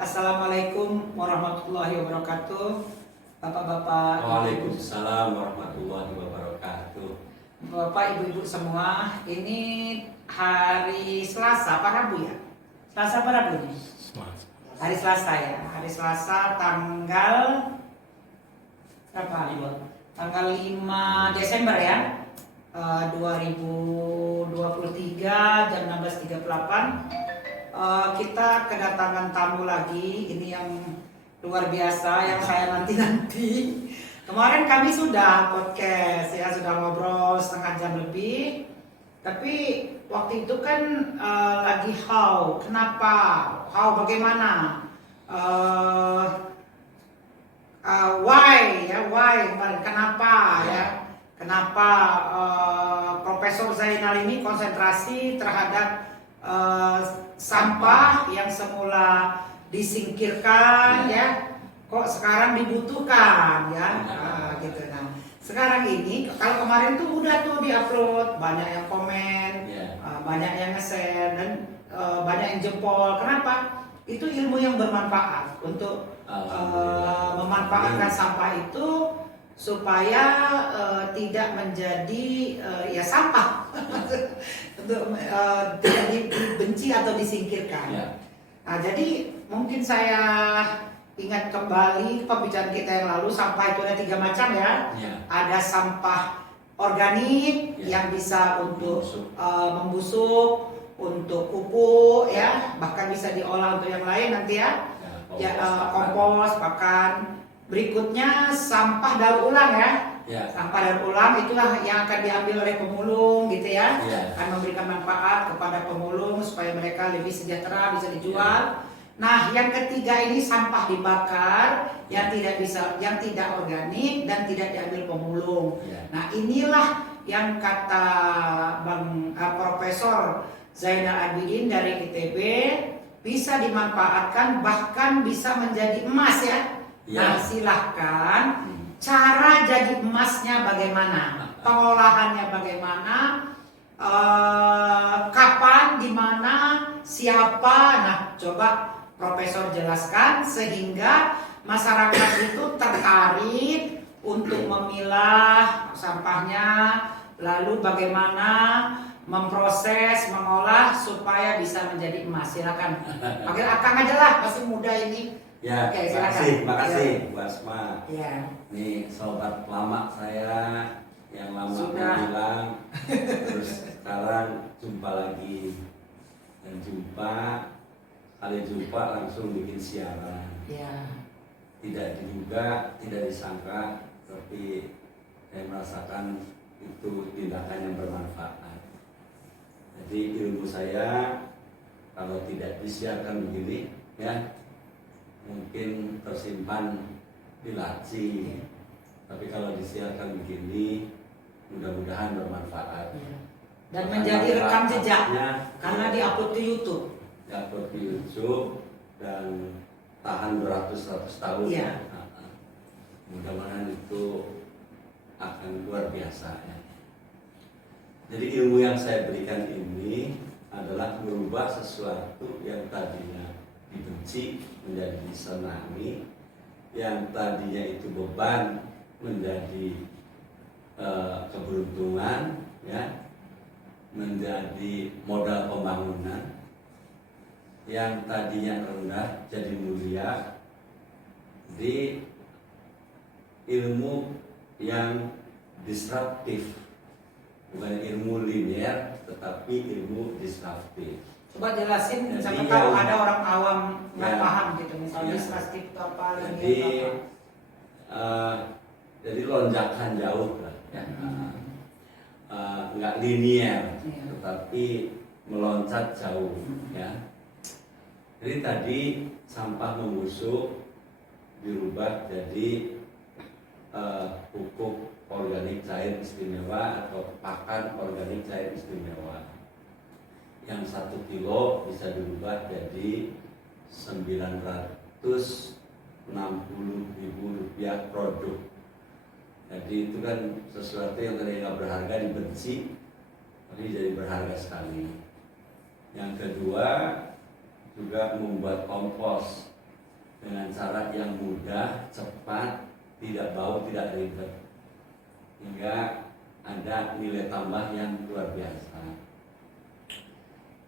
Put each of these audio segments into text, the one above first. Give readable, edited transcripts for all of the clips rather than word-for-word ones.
Assalamualaikum warahmatullahi wabarakatuh. Bapak-bapak, Waalaikumsalam warahmatullahi wabarakatuh. bapak ibu-ibu semua, ini hari Selasa apa Rabu ya? Selasa apa Rabu nih? Hari Selasa ya. Hari Selasa tanggal berapa? Tanggal 5 Desember ya. 2023 jam 16.38. Kita kedatangan tamu lagi. Ini yang luar biasa yang saya nanti-nanti. Kemarin kami sudah podcast ya, sudah ngobrol setengah jam lebih. Tapi waktu itu kan lagi kenapa, bagaimana, why kemarin, kenapa Profesor Zainal ini konsentrasi terhadap sampah yang semula disingkirkan ya, kok sekarang dibutuhkan ya, gitu. Nah, sekarang ini kalau kemarin tuh udah tuh diupload, banyak yang komen, banyak yang nge-share dan banyak yang jempol. Kenapa? Itu ilmu yang bermanfaat untuk memanfaatkan sampah itu supaya tidak menjadi ya sampah untuk tidak dibenci atau disingkirkan. Nah, jadi mungkin saya ingat kembali pembicaraan kita yang lalu, sampah itu ada 3 macam ya. Ada sampah organik yang bisa untuk membusuk, untuk pupuk ya, bahkan bisa diolah untuk yang lain nanti ya. Kompos, pakan. Berikutnya sampah daur ulang ya. Sampah daur ulang itulah yang akan diambil oleh pemulung gitu ya. Akan memberikan manfaat kepada pemulung supaya mereka lebih sejahtera, bisa dijual. Nah, yang ketiga ini sampah dibakar yang tidak organik dan tidak diambil pemulung. Nah, inilah yang kata Profesor Zainal Abidin dari ITB bisa dimanfaatkan, bahkan bisa menjadi emas ya. Nah, silahkan cara jadi emasnya bagaimana, pengolahannya bagaimana, kapan, di mana, siapa. Nah, coba Profesor jelaskan sehingga masyarakat itu tertarik untuk memilah sampahnya, lalu bagaimana memproses, mengolah supaya bisa menjadi emas. Silakan. Panggil Akang aja lah, masih muda ini. Ya, Oke, makasih Bu Asma. Ya. Nih sobat lama saya yang lama bilang, terus sekarang jumpa lagi dan kali jumpa langsung bikin siaran. Tidak diduga, tidak disangka, tapi saya merasakan itu tindakan yang bermanfaat. Jadi ilmu saya kalau tidak disiarkan begini ya, mungkin tersimpan di laci, tapi kalau disiarkan begini mudah-mudahan bermanfaat dan menjadi rekam jejaknya karena diupload di YouTube. Dan tahan beratus-ratus tahun. Mudah-mudahan itu akan luar biasa ya. Jadi ilmu yang saya berikan ini adalah merubah sesuatu yang tadinya dibenci menjadi disenangi, yang tadinya itu beban menjadi keberuntungan ya, menjadi modal pembangunan, yang tadinya rendah jadi mulia. Di ilmu yang disruptif, bukan ilmu linear tetapi ilmu disruptif. Coba jelasin, siapa tahu ada orang awam nggak paham gitu, misalnya disruptif itu apa, linear apa. Jadi lonjakan jauh lah ya. Nggak linear tetapi meloncat jauh ya. Jadi tadi sampah membusuk dirubah jadi pupuk organik cair istimewa atau pakan organik cair istimewa. Yang 1 kilo bisa dirubah jadi 960.000 rupiah produk. Jadi itu kan sesuatu yang tadi nggak berharga dibenci, tapi jadi berharga sekali. Yang kedua juga membuat kompos dengan cara yang mudah, cepat, tidak bau, tidak ribet, hingga ada nilai tambah yang luar biasa.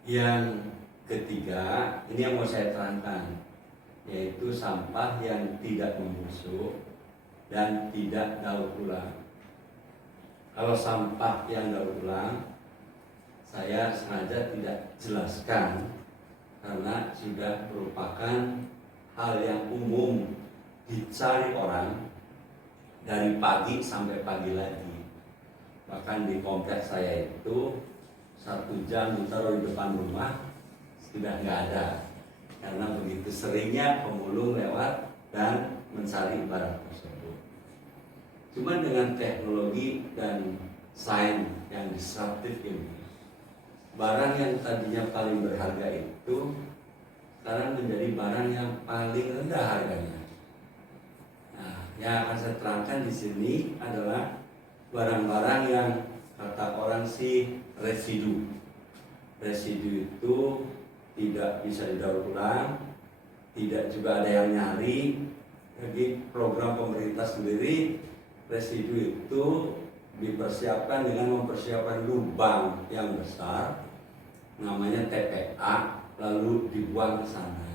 Yang ketiga, ini yang mau saya terangkan, yaitu sampah yang tidak membusuk dan tidak daur ulang. Kalau sampah yang daur ulang, saya sengaja tidak jelaskan karena sudah merupakan hal yang umum dicari orang dari pagi sampai pagi lagi. Bahkan di kompleks saya itu 1 jam ditaruh di depan rumah sudah nggak ada, karena begitu seringnya pemulung lewat dan mencari barang tersebut. Cuma dengan teknologi dan sains yang disruptif ini, barang yang tadinya paling berharga itu sekarang menjadi barang yang paling rendah harganya. Nah, yang akan saya terangkan di sini adalah barang-barang yang kata orang sih residu. Residu itu tidak bisa didaur ulang, tidak juga ada yang nyari. Jadi program pemerintah sendiri, residu itu dipersiapkan dengan mempersiapkan lubang yang besar, namanya TPA, lalu dibuang ke sana.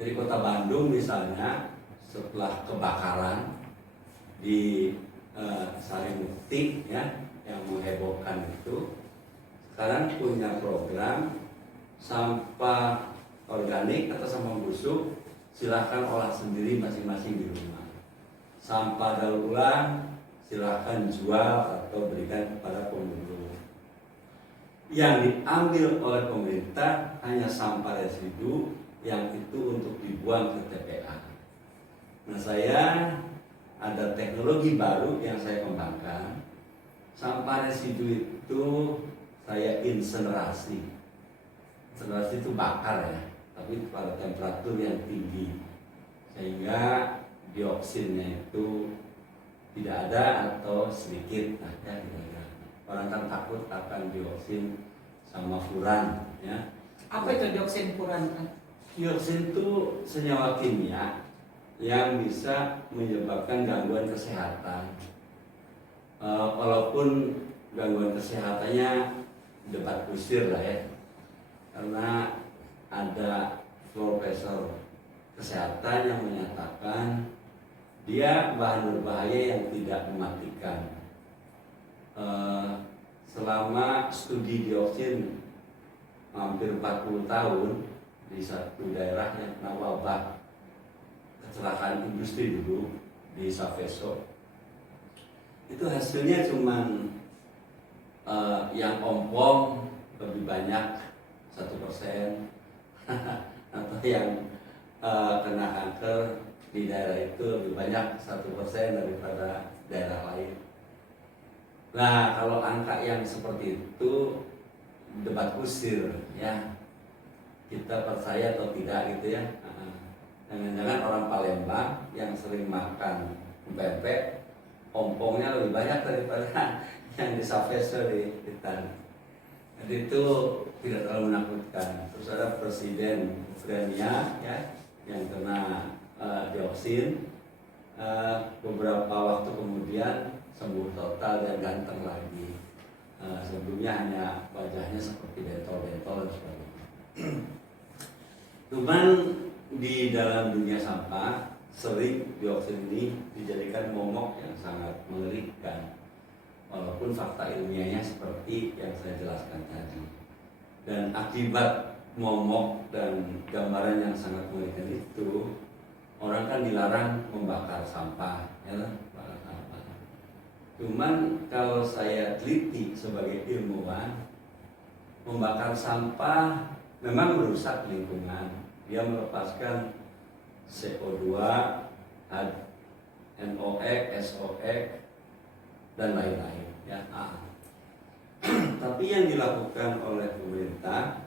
Jadi Kota Bandung misalnya setelah kebakaran di Sarimukti ya, yang menghebohkan itu, sekarang punya program sampah organik atau sampah busuk silahkan olah sendiri masing-masing di rumah. Sampah daur ulang silahkan jual atau berikan kepada pemulung. Yang diambil oleh pemerintah hanya sampah residu yang itu untuk dibuang ke TPA. Nah, saya ada teknologi baru yang saya kembangkan. Sampah residu itu saya insenerasi. Insenerasi itu bakar ya, tapi pada temperatur yang tinggi sehingga dioksinnya itu tidak ada atau sedikit ada. Orang kan takut akan dioksin sama furan ya. Apa itu dioksin furan kan? Dioksin itu senyawa kimia yang bisa menyebabkan gangguan kesehatan. Walaupun gangguan kesehatannya debat kusir lah ya, karena ada profesor kesehatan yang menyatakan dia bahan berbahaya yang tidak mematikan. Selama studi dioksin hampir 40 tahun di satu daerah yang kena wabah kecelakaan industri dulu di Safeso, itu hasilnya cuman yang ompong lebih banyak 1% atau yang kena kanker di daerah itu lebih banyak 1% daripada daerah lain. Nah, kalau angka yang seperti itu debat kusir ya, kita percaya atau tidak gitu ya. Jangan-jangan orang Palembang yang sering makan pempek, ompongnya lebih banyak daripada yang di Safeso di Bali. Jadi itu tidak terlalu menakutkan. Terus ada Presiden Ukraina ya yang kena dioksin, beberapa waktu kemudian sembuh total dan ganteng lagi. Sebelumnya hanya wajahnya seperti bentol-bentol dan sebagainya. Cuman di dalam dunia sampah sering dioksin ini dijadikan momok yang sangat mengerikan, walaupun fakta ilmiahnya seperti yang saya jelaskan tadi. Dan akibat momok dan gambaran yang sangat mengerikan itu, orang kan dilarang membakar sampah ya, bakar sampah. Cuman kalau saya teliti sebagai ilmuwan, membakar sampah memang merusak lingkungan. Dia melepaskan CO2, NOx, SOx, dan lain-lain ya. Tapi yang dilakukan oleh pemerintah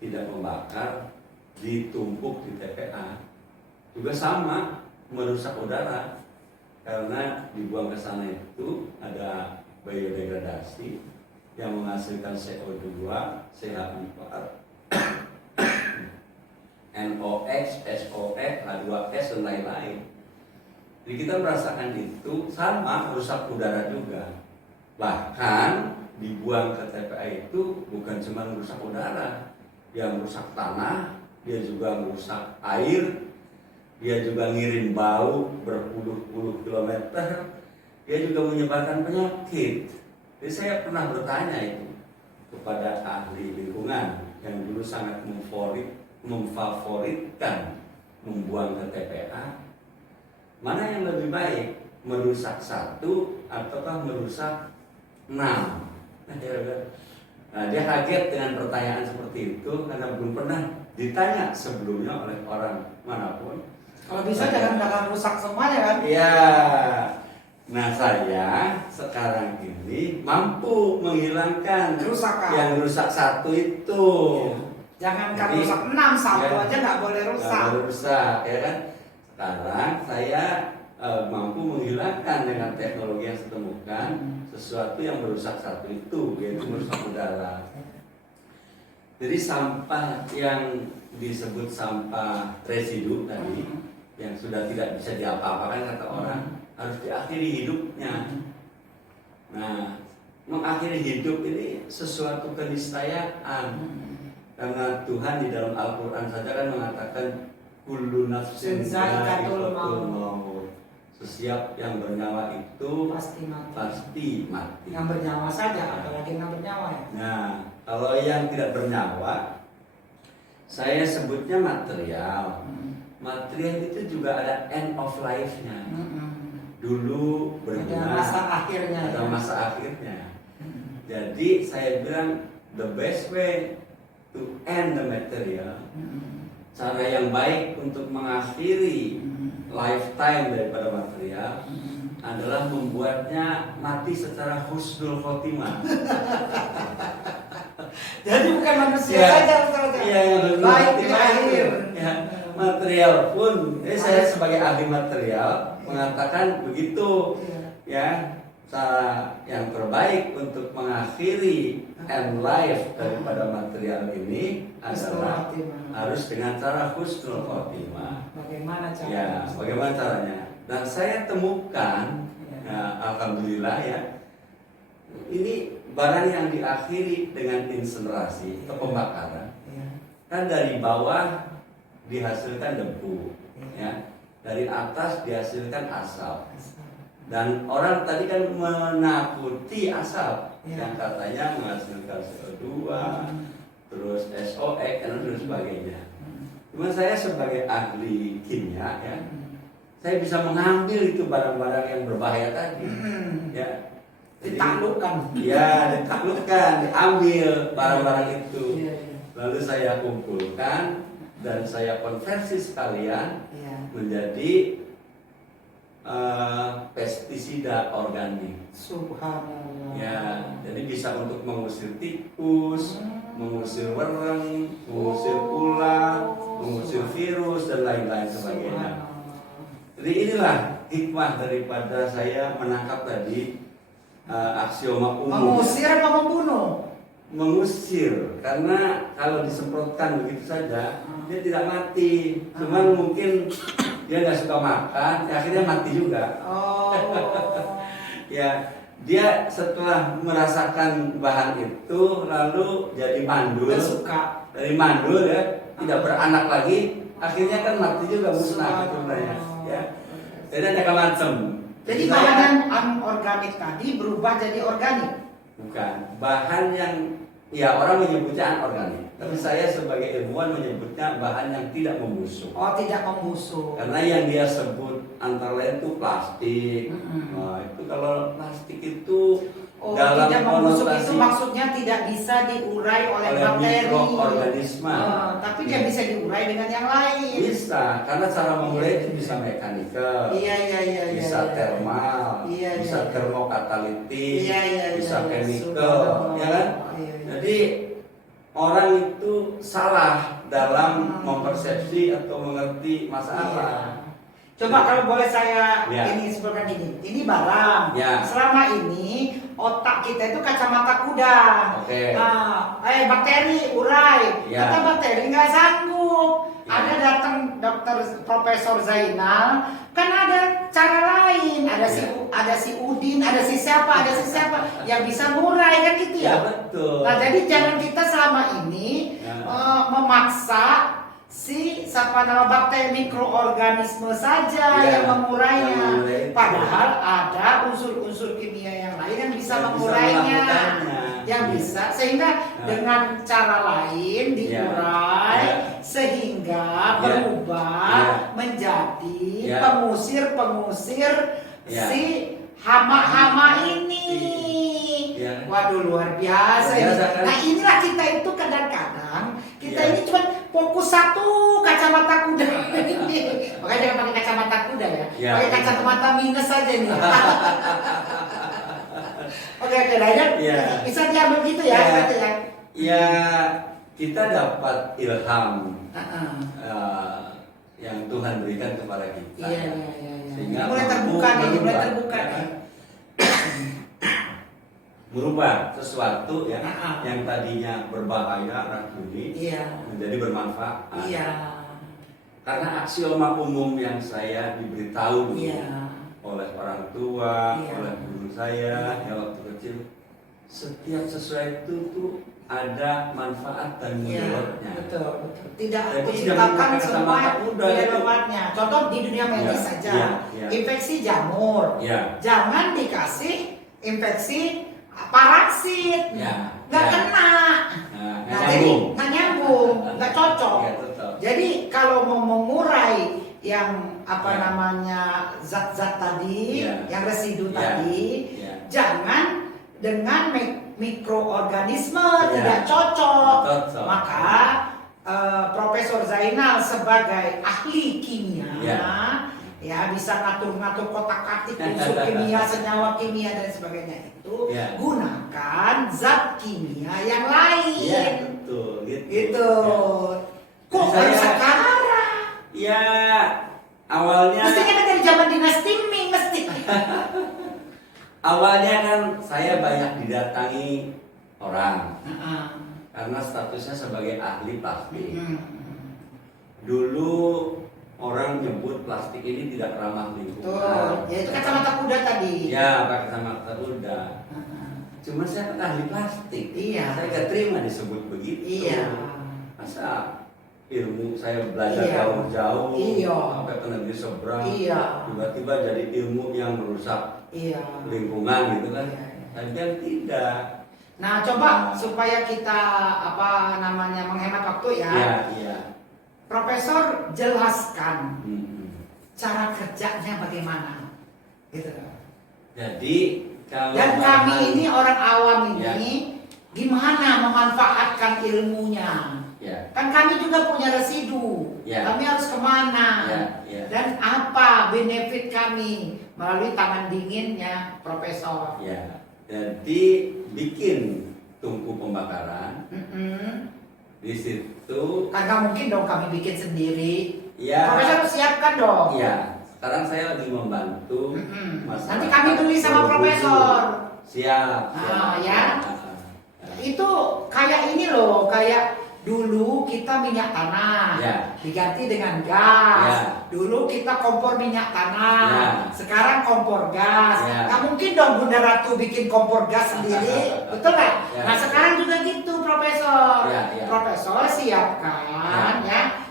tidak membakar, ditumpuk di TPA, juga sama merusak udara, karena dibuang ke sana itu ada biodegradasi yang menghasilkan CO2, CH4, NOx, SOx, H2S dan lain-lain. Jadi kita merasakan itu sama merusak udara juga. Bahkan dibuang ke TPA itu bukan cuma merusak udara, dia merusak tanah, dia juga merusak air, dia juga ngirim bau berpuluh-puluh kilometer, dia juga menyebarkan penyakit. Jadi saya pernah bertanya itu kepada ahli lingkungan yang dulu sangat memfavoritkan membuang ke TPA, mana yang lebih baik, merusak satu ataukah merusak 6? Nah, dia kaget dengan pertanyaan seperti itu karena belum pernah ditanya sebelumnya oleh orang manapun. Kalau bisa jangan rusak semuanya kan? Iya. Nah, saya sekarang ini mampu menghilangkan Kerusakan. yang rusak satu itu. Jangankan Jadi, rusak 6, satu ya, aja nggak boleh rusak. nggak boleh rusak, ya kan? Sekarang saya mampu menghilangkan dengan teknologi yang saya temukan sesuatu yang merusak satu itu, yaitu merusak udara. Jadi sampah yang disebut sampah residu tadi, yang sudah tidak bisa diapa-apakan kata orang, harus diakhiri hidupnya. Nah, mengakhiri hidup ini sesuatu keniscayaan, karena Tuhan di dalam Al-Quran saja kan mengatakan kullu nafsin Zaikatul dha'iqatul maut. maut. Setiap yang bernyawa itu Pasti mati. mati. Yang bernyawa saja, apalagi yang bernyawa ya. Nah, kalau yang tidak bernyawa, saya sebutnya material. Material itu juga ada end of life-nya. Dulu berguna, ada masa akhirnya. ada Ya. masa akhirnya. Jadi saya bilang the best way to end the material, cara yang baik untuk mengakhiri lifetime daripada material adalah membuatnya mati secara husnul khotimah. Jadi bukan manusia Ya, saja, saudara. Iya, yang husnul Baik di khotimah akhir. itu. Ya, material pun, saya sebagai ahli material mengatakan begitu, ya, cara yang terbaik untuk mengakhiri end life daripada material ini adalah harus dengan cara husnul khotimah. Bagaimana caranya? Ya, bagaimana caranya? Dan saya temukan, ya, alhamdulillah ya, ini barang yang diakhiri dengan insinerasi atau pembakaran. Kan dari bawah dihasilkan debu, ya, dari atas dihasilkan asap. Dan orang tadi kan menakuti asap, yang katanya menghasilkan CO2, terus SOx dan sebagainya. Cuma saya sebagai ahli kimia, ya, saya bisa mengambil itu barang-barang yang berbahaya tadi, ya. Ditaklukkan. Ya, ditaklukkan, diambil barang-barang itu. Lalu saya kumpulkan dan saya konversi sekalian menjadi pestisida organik. Subhanallah. Ya, jadi bisa untuk mengusir tikus, mengusir wereng, mengusir ular, mengusir virus dan lain-lain sebagainya. Jadi inilah hikmah daripada saya menangkap tadi aksioma umum. Mengusir atau membunuh? Mengusir, karena kalau disemprotkan begitu saja dia tidak mati. Cuman mungkin dia nggak suka makan, ya akhirnya mati juga. Oh. Ya, dia setelah merasakan bahan itu lalu jadi mandul. Suka. Dari mandul ya, tidak beranak lagi, akhirnya kan mati juga, musnah sebenarnya. Ya. Jadi ada macam. Jadi bahan yang anorganik tadi berubah jadi organik? Bukan, bahan yang ya orang menyebutnya anorganik. Tapi saya sebagai ilmuwan menyebutnya bahan yang tidak membusuk. Oh, tidak membusuk. Karena yang dia sebut antara lain itu plastik. Nah, itu kalau plastik itu dalam tidak membusuk itu konotasi maksudnya tidak bisa diurai oleh bakteri. mikroorganisme. Tapi dia bisa diurai dengan yang lain. Bisa, karena cara mengurai itu bisa mekanikal. Iya. Bisa thermal, bisa termokatalitis, bisa chemical, ya kan? Jadi orang itu salah dalam mempersepsi atau mengerti masalah. Coba kalau boleh saya Ya. ini sebutkan ini barang. Ya. Selama ini otak kita itu kacamata kuda. Oke. Nah, bakteri urai. Ya. Kata bakteri nggak sanggup. cukup. Ada datang dokter Profesor Zainal, kan ada cara lain. Ada si Udin, ada si siapa yang bisa ngurai kan gitu Ya ya. betul. Nah jadi jangan kita selama ini memaksa si bakteri mikroorganisme saja Ya, yang mengurainya. yang mengurai. Padahal ada unsur-unsur kimia yang lain yang bisa Yang bisa mengurainya. melakukannya. Yang bisa sehingga dengan cara lain diurai sehingga berubah menjadi pengusir si hama-hama ini. Waduh luar biasa ini. Kan? Nah inilah kita itu kadang-kadang kita ini cuma fokus satu kacamata kuda. Makanya jangan pakai kacamata kuda ya. Pakai kacamata minus saja nih. Oke, lanjut. Bisa diambil gitu ya, berarti ya. Ya, kita dapat ilham yang Tuhan berikan kepada kita. Iya. Sehingga mulai terbuka nih. Merubah sesuatu yang tadinya berbahaya, racuni, menjadi bermanfaat. Iya. Karena aksioma umum yang saya diberitahu oleh orang tua, oleh guru saya waktu kecil, setiap sesuatu itu ada manfaat dan mudaratnya. Betul. Tidak Jadi aku ceritakan jangan semua muda lewatnya. Contoh di dunia medis saja, infeksi jamur, jangan dikasih infeksi parasit, nggak kena. Nah, jadi nggak nyambung, nggak cocok. Jadi kalau mau mengurai yang namanya zat-zat tadi, yang residu tadi, jangan dengan mikroorganisme, tidak cocok. Maka Profesor Zainal sebagai ahli kimia bisa ngatur-ngatur kotak-katik unsur kimia, senyawa kimia dan sebagainya itu, gunakan zat kimia yang lain. Betul, gitu. Kok baru sekarang? Ya, awalnya mestinya kan dari zaman dinasti Ming mesti. Awalnya kan saya banyak didatangi orang karena statusnya sebagai ahli plastik. Dulu orang nyebut plastik ini tidak ramah lingkungan. Ya itu kacamata kuda tadi. Ya, pakai kacamata kuda. Cuma saya kan ahli plastik. Saya gak terima disebut begitu. Masa ilmu saya belajar jauh-jauh sampai ke negeri seberang, tiba-tiba jadi ilmu yang merusak lingkungan gitu kan. Tapi kan tidak. Nah coba supaya kita menghemat waktu ya. Profesor jelaskan cara kerjanya bagaimana, gitu. Jadi kalau dan kami ini orang awam ini gimana memanfaatkan ilmunya? Kan kami juga punya residu. Kami harus kemana? Dan apa benefit kami melalui tangan dinginnya Profesor? Jadi bikin tungku pembakaran. Di situ karena mungkin dong kami bikin sendiri. Profesor siapkan dong. Sekarang saya lagi membantu nanti kami beli sama Profesor. Siap. Itu kayak ini loh, kayak dulu kita minyak tanah diganti dengan gas. Dulu kita kompor minyak tanah, sekarang kompor gas. Nggak mungkin dong Bunda Ratu bikin kompor gas sendiri, betul nggak? Nah sekarang juga gitu Profesor. Profesor siapkan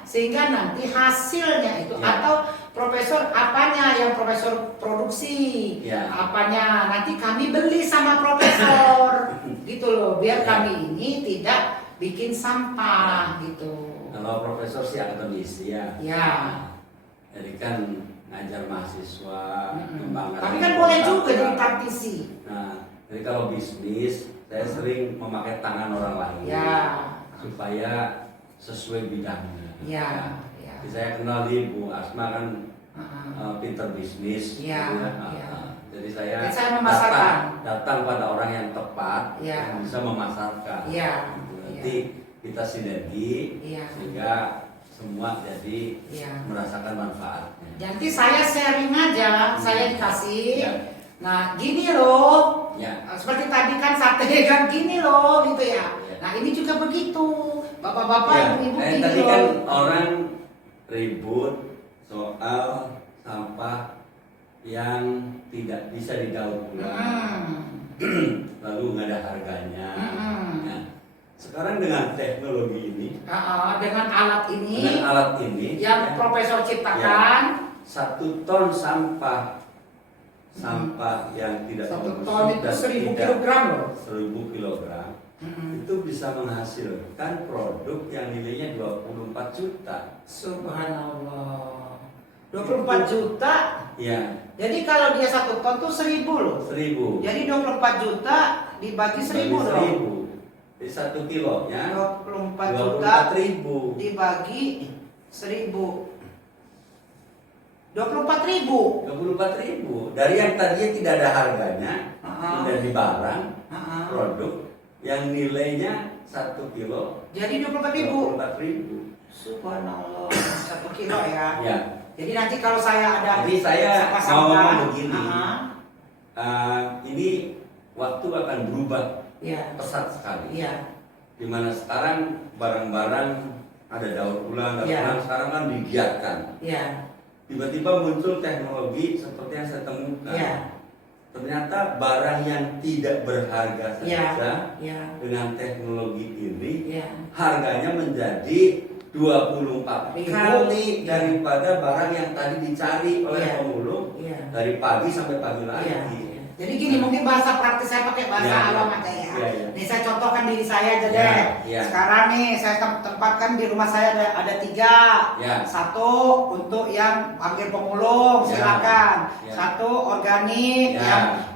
sehingga nanti hasilnya itu atau Profesor apanya yang Profesor produksi, apanya nanti kami beli sama Profesor, gitu loh, biar kami ini tidak bikin sampah gitu. Kalau Profesor sih akademisi jadi kan ngajar mahasiswa, mengembangkan. Tapi kan boleh juga jadi praktisi. Nah, jadi kalau bisnis saya sering memakai tangan orang lain supaya sesuai bidangnya. Jadi saya kenal Bu Asma kan pinter bisnis. Jadi saya datang pada orang yang tepat yang bisa memasarkan. Nanti kita sinergi sehingga semua jadi merasakan manfaatnya. Nanti saya sharing aja, saya dikasih. Nah gini loh, seperti tadi kan sate kan gini loh gitu ya. Nah ini juga begitu. bapak-bapak, Ya, ibu-ibu tadi loh. kan orang ribut soal sampah yang tidak bisa didaur ulang, lalu nggak ada harganya. Nah, sekarang dengan teknologi ini, Dengan alat ini yang ya, Profesor ciptakan, 1 ton sampah yang tidak 1 ton itu 1000 kilogram loh. 1000 kilogram itu bisa menghasilkan produk yang nilainya 24 juta. Subhanallah. 24 juta. Ya, Jadi kalau dia 1 ton tuh 1000 loh. 1000. Jadi 24 juta dibagi 1000 dong. Jadi 1 kilonya 24 juta 24.000 dibagi 1000. 24.000. 24.000 dari yang tadinya tidak ada harganya, menjadi barang produk yang nilainya 1 kilo Jadi 24.000. 24.000. Subhanallah, 1 kilo ya. Ya. Jadi nanti kalau saya ada Jadi saya mau sampah-sampah, ngomong begini, ini waktu akan berubah ya, pesat sekali. iya, Dimana sekarang barang-barang ada daur ulang, sekarang kan digiatkan. iya, Tiba-tiba muncul teknologi seperti yang saya temukan. iya, Ternyata barang yang tidak berharga saja iya, dengan teknologi ini iya. harganya menjadi 24 kali daripada barang yang tadi dicari oleh pemulung dari pagi sampai pagi lagi. Jadi gini, mungkin bahasa praktis saya pakai bahasa awam aja ya. Nih saya contohkan diri saya aja deh. Sekarang nih saya tempatkan di rumah saya ada 3. 1 untuk yang panggil pemulung, silakan. 1 organik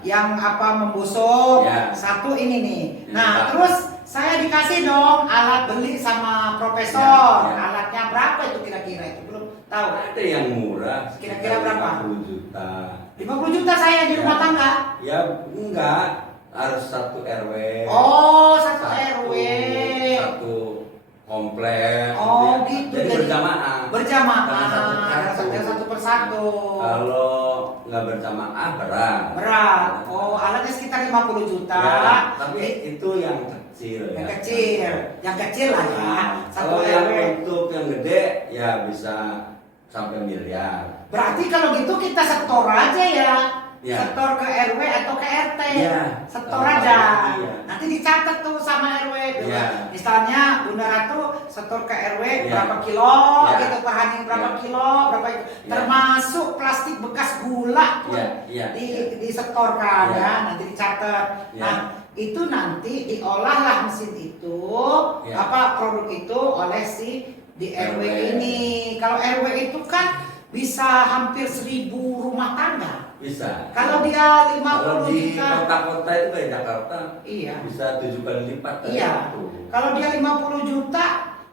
yang membusuk. 1 ini nih. Nah, terus saya dikasih dong alat beli sama Profesor. Alatnya berapa itu kira-kira itu? Belum tahu. Ada yang murah, Kira-kira berapa? 50 juta. 50 juta saya di rumah tangga. Ya enggak, harus 1 RW. Oh, 1 RW. 1 komplek. Oh, gitu. Jadi berjamaah. Berjamaah. Satu persatu. Kalau nggak berjamaah berat. Oh, alatnya sekitar 50 juta. Ya, tapi itu yang kecil. Yang kecil lah ya. Kalau yang untuk yang gede ya bisa sampai miliar. Berarti kalau gitu kita setor aja ya. Setor ke RW atau ke RT. Setor aja. Nanti dicatat tuh sama RW. Misalnya Bunda Ratu setor ke RW berapa kilo, gitu per hari berapa kilo, berapa itu. Termasuk plastik bekas gula pun disetorkan ya. Nanti dicatat. Nah, itu nanti diolahlah mesin itu, produk itu oleh si di RW ini. Kalau RW itu kan bisa hampir 1000 rumah tangga. Bisa. Kalau dia 50 kalau di juta. kota-kota itu kayak Jakarta, bisa 7 kali lipat. Kalau dia 50 juta,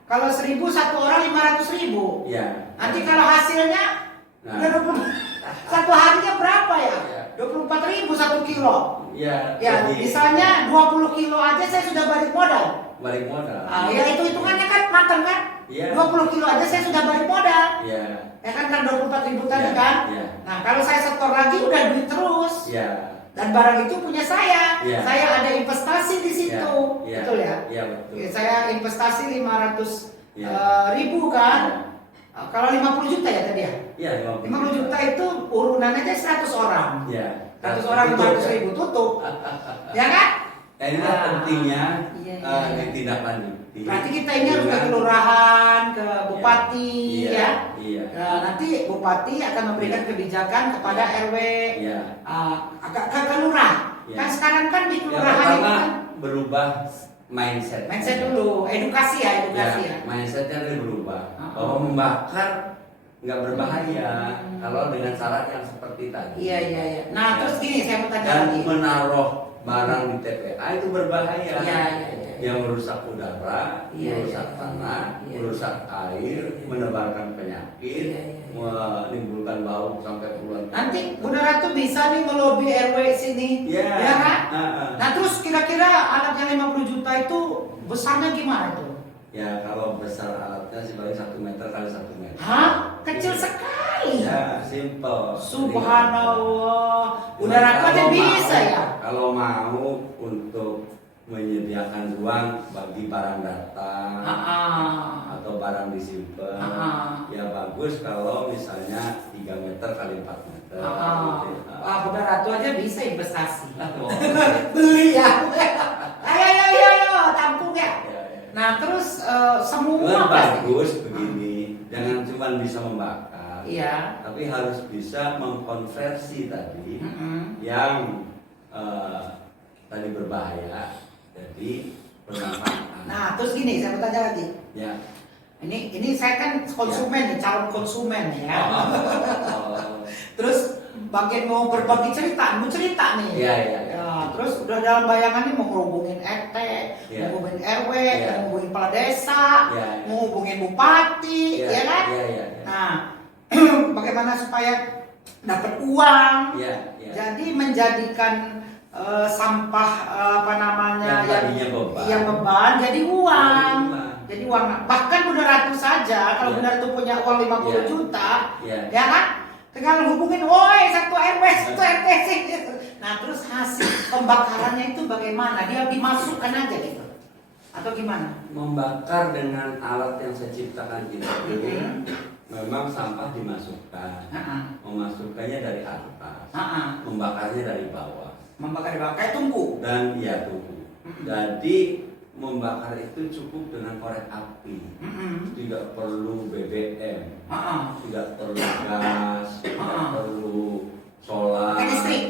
kalau 1000 satu orang 500.000. Nanti kalau hasilnya udah 20, satu harinya berapa ya? 24.000 1 kilo. Misalnya 20 kilo aja saya sudah balik modal. Ya itu hitungannya kan matang kan? 20 kilo aja saya sudah balik modal. Ya kan 24.000 tadi kan? Nah kalau saya setor lagi udah duit terus. Dan barang itu punya saya. Saya ada investasi di situ. Betul ya? Betul. Saya investasi 500.000 kan? Kalau 50 juta ya tadi ya? 50 juta itu urunan aja 100 orang. 100 orang 500.000 tutup. Ya kan? Nah, inilah pentingnya ditindaklanjuti. Berarti kita ini harus ke kelurahan, ke bupati, nanti bupati akan memberikan kebijakan kepada RW, ke lurah. Kan sekarang kan di kelurahan itu kan berubah mindset. Mindset dulu, edukasi ya. Mindsetnya harus berubah. Bahwa membakar nggak berbahaya kalau dengan syarat yang seperti tadi. Nah terus gini saya mau tanya dan lagi. Menaruh barang di TPA itu berbahaya. Yang merusak udara, merusak tanah, merusak air, menebarkan penyakit, menimbulkan bau sampai puluhan. Nanti Bunda Ratu bisa nih melobi RW sini, ya kan? Nah terus kira-kira alat yang 50 juta itu besarnya gimana tuh? Ya kalau besar alatnya sih paling 1 meter kali 1 meter. Hah? Kecil sekali. Ya, simple. Subhanallah. Bunda Ratu aja bisa ya? Kalau mau untuk menyediakan ruang bagi barang datang atau barang disimpan. Ya bagus kalau misalnya 3 meter kali 4 meter. Bunda Ratu aja bisa investasi. Oh, Beli ya. Ayo, tampung ya. ya. Nah terus Kan semua pasti. bagus begini, jangan cuma bisa membakar, Iya. tapi harus bisa mengkonversi tadi yang tadi berbahaya jadi bermanfaat. Nah terus gini, saya mau tanya lagi. Ya. Ini saya kan konsumen nih, calon konsumen ya. Oh. Terus bagian mau berbagi cerita, mau cerita nih. Iya. Ya, terus udah dalam bayangannya mau ngehubungin RT, Iya. mau ngehubungin RW, Iya. mau ngehubungin kepala desa, Iya. mau ngehubungin bupati, ya kan? Iya. Nah, bagaimana supaya dapat uang? Iya. Jadi menjadikan sampah apa namanya Yang tadinya beban. yang beban jadi uang. Iya. Jadi uang. Bahkan Bunda Ratu saja kalau Iya. Bunda Ratu punya uang 50 Iya. juta, Iya. ya kan? Tinggal hubungin, woi satu RW, satu RT sih. Nah terus hasil pembakarannya itu bagaimana? Dia dimasukkan aja gitu, atau gimana? Membakar dengan alat yang saya ciptakan itu, memang sampah dimasukkan. Memasukkannya dari atas, membakarnya dari bawah. Membakar kayak tungku. Dan ya tunggu. Jadi membakar itu cukup dengan korek api, tidak perlu BBM, tidak perlu gas, tidak perlu solar. Pakai listrik?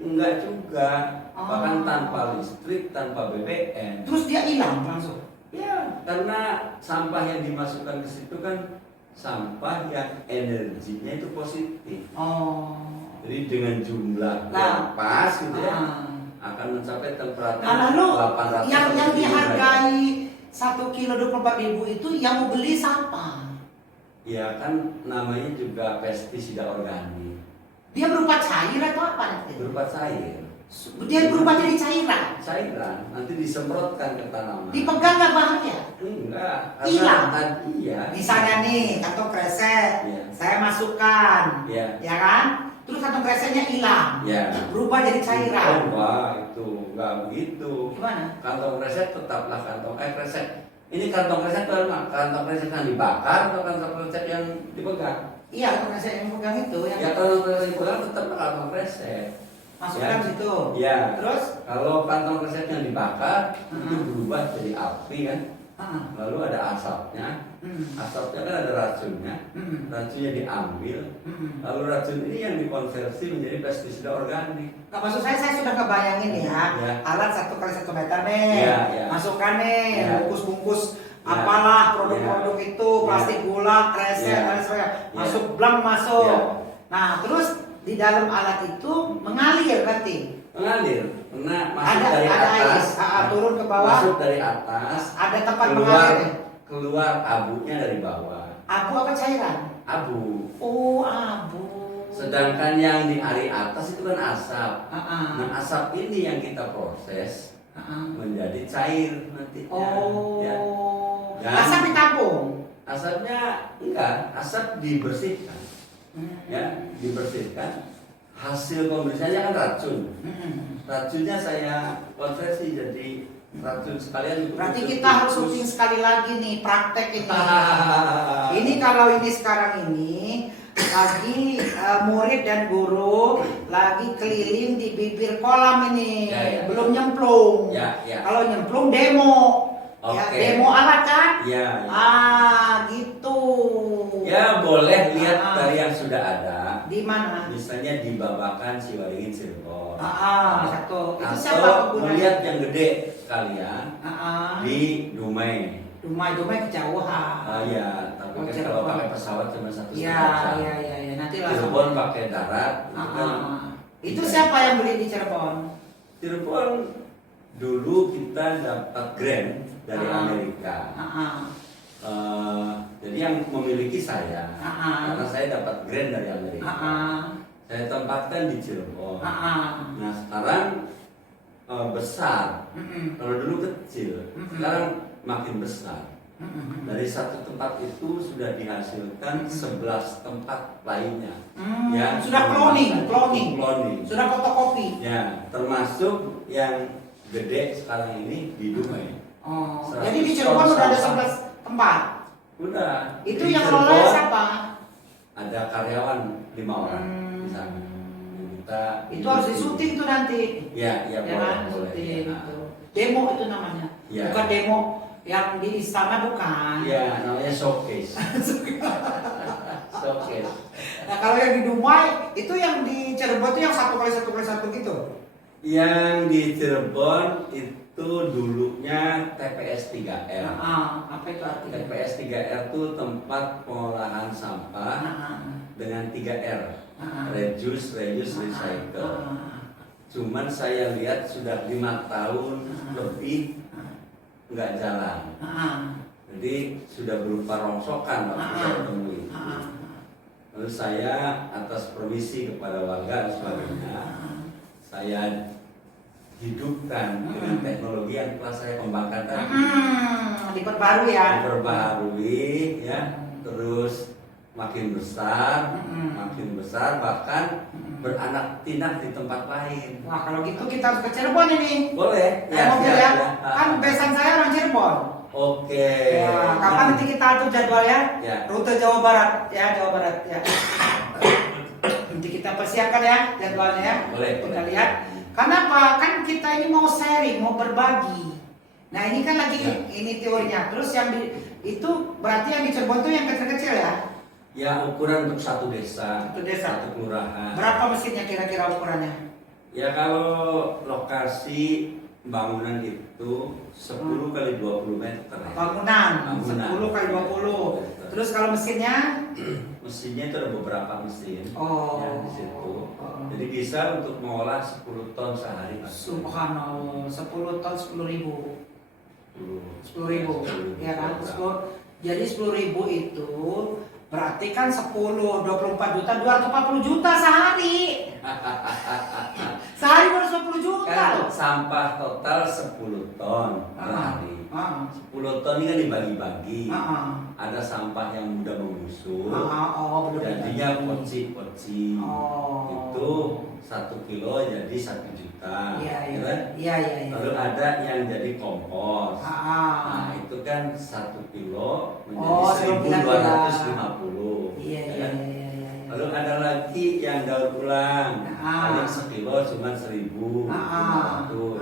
Enggak juga, bahkan tanpa listrik, tanpa BBM. Terus dia hilang langsung? Ya, karena sampah yang dimasukkan ke situ kan sampah yang energinya itu positif. Jadi dengan jumlah yang pas gitu ya, akan mencapai temperatur Lalu 800 yang dihargai 1 kilo 24.000 itu yang mau beli siapa? Ya kan namanya juga pestisida organik. Dia berupa cair atau apa nanti? Berupa cair. Dia berubah jadi cairan. Cairan nanti disemprotkan ke tanaman. Dipegang nggak bahaya? Enggak. Hilang. Iya. Misalnya nih kantong kresek, Iya. saya masukkan, Iya. ya kan? Terus kantong kreseknya hilang, Ya. berubah jadi cairan. Wah itu enggak begitu. Gimana? Kantong kresek tetaplah kantong kresek. Ini kantong kresek itu apa? Kantong kresek yang dibakar atau kantong kresek yang dipegang? Iya, kantong kresek yang pegang itu, yang Ya kantong kresek yang dipegang tetaplah kantong kresek. masukkan Ya. situ. Ya. Terus? Kalau kantong kresek yang dibakar itu berubah jadi api kan? Lalu ada asapnya. Asapnya kan ada racunnya. Racunnya diambil. Lalu racun ini yang dikonversi menjadi pestisida organik. Nah, maksud saya sudah kebayangin ya, Ya. alat 1 kali 1 meter nih, Ya. masukkan nih, Ya. bungkus-bungkus Ya. apalah produk-produk itu, plastik gula, kresek, Ya. dan sebagainya, Ya. masuk blank masuk. Ya. Nah terus di dalam alat itu mengalir berarti. Mengalir karena masuk Ada dari air, atas, turun ke bawah. masuk dari atas, Ada tempat keluar mengalir. keluar abunya dari bawah. Abu apa cairan? Abu. Oh abu. Sedangkan yang di area atas itu kan asap. Ah. Nah asap ini yang kita proses menjadi cair nantinya. Oh. Ya. Dan Asap ditampung. asapnya enggak, asap dibersihkan. Ya, dibersihkan. Hasil pembersihannya kan racun. Racunnya saya konversi jadi racun sekalian. Berarti kita harus syuting sekali lagi nih praktek ini. Ini kalau ini sekarang ini lagi murid dan guru lagi keliling di bibir kolam ini, Ya. belum nyemplung. Ya. Kalau nyemplung demo, ya Oke. demo alat kan? Ya. Gitu. Ya boleh lihat dari yang sudah ada. Di mana? Misalnya di Babakan, Ciwaringin, Cirebon. Satu. Itu siapa Atau penggunanya? melihat yang gede sekalian di Dumai. Dumai kejauhan. Ya, tapi Oh, kan Cirebon. kalau pakai pesawat cuma 1,5 Iya. jam. Nanti langsung. Cirebon pakai darat. Itu kan Itu siapa yang beli di Cirebon? Cirebon dulu kita dapat grant dari Amerika. Jadi yang memiliki saya, karena saya dapat grant dari Amerika. Saya tempatkan di Cirebon. Nah sekarang besar. Kalau dulu kecil, sekarang makin besar. Dari satu tempat itu sudah dihasilkan 11 tempat lainnya. Sudah cloning. Cloning. Sudah fotokopi. Ya, termasuk yang gede sekarang ini di Dumai. Oh, 100 jadi di Cirebon udah ada ton 11 tempat. Udah. Itu Di yang Cirebon kelola siapa? ada karyawan 5 orang di sana. Yang kita Itu harus disuting tuh nanti. Ya, Ya boleh, kan, boleh. syuting Ya. itu. Demo itu namanya. Ya. Bukan demo yang di istana, bukan. Iya, namanya showcase. Showcase. Nah, kalau yang di Dumai itu yang di Cirebon itu yang 1x1x1 gitu. Yang di Cirebon itu dulunya TPS 3R. Apa itu artinya? TPS 3R itu tempat pengolahan sampah dengan 3R. Reduce, reuse, recycle. Cuman saya lihat sudah 5 tahun lebih nggak jalan. Jadi sudah berupa rongsokan waktu saya temui. Lalu saya atas permisi kepada warga dan sebagainya, saya hidupkan dengan teknologi yang telah saya kembangkan tadi. Diperbarui ya. Diperbarui ya, terus makin besar, bahkan beranak pinak di tempat lain. Wah, kalau gitu kita harus ke Cirebon ini. Boleh? Mobil ya. Kan besan saya orang Cirebon. Oke. Ya, kapan nanti kita atur jadwal ya? Ya. Rute Jawa Barat ya, Jawa Barat ya. Nanti kita persiapkan ya jadwalnya ya. Boleh, Kita boleh. lihat. Kenapa? Kan kita ini mau sharing, mau berbagi. Nah ini kan lagi Ya. ini teorinya. Terus yang itu berarti yang di Cirebon itu yang kecil-kecil ya? Ya, ukuran untuk satu desa, Satu desa. satu kelurahan. Berapa mesinnya kira-kira ukurannya? Ya, kalau lokasi bangunan itu 10 kali 20 meter. Ya. Bangunan, Bangunan. 10 kali 20. Terus kalau mesinnya? Mesinnya itu ada beberapa mesin Oh. yang di situ. Jadi bisa untuk mengolah 10 ton sehari. Pak. Subhanallah, 10 ton 10.000. 10.000 ya kan? Jadi 10.000 itu berarti kan 24 juta, 240 juta sehari. Sehari baru 10 juta Kan loh. sampah total 10 ton per hari. 10 ton ini kan dibagi-bagi. Ada sampah yang mudah membusuk. Oh, benar. Jadinya poci-poci. Oh. Itu 1 kilo jadi 1 juta. Iya, ya iya. kan? Iya, iya, iya. Lalu ada yang jadi kompos. Nah, itu kan 1 kilo Oh, menjadi 1.250. Iya, ya iya, kan? iya, iya. Lalu ada lagi yang daur ulang. Paling 1 kilo cuma 1.500. gitu.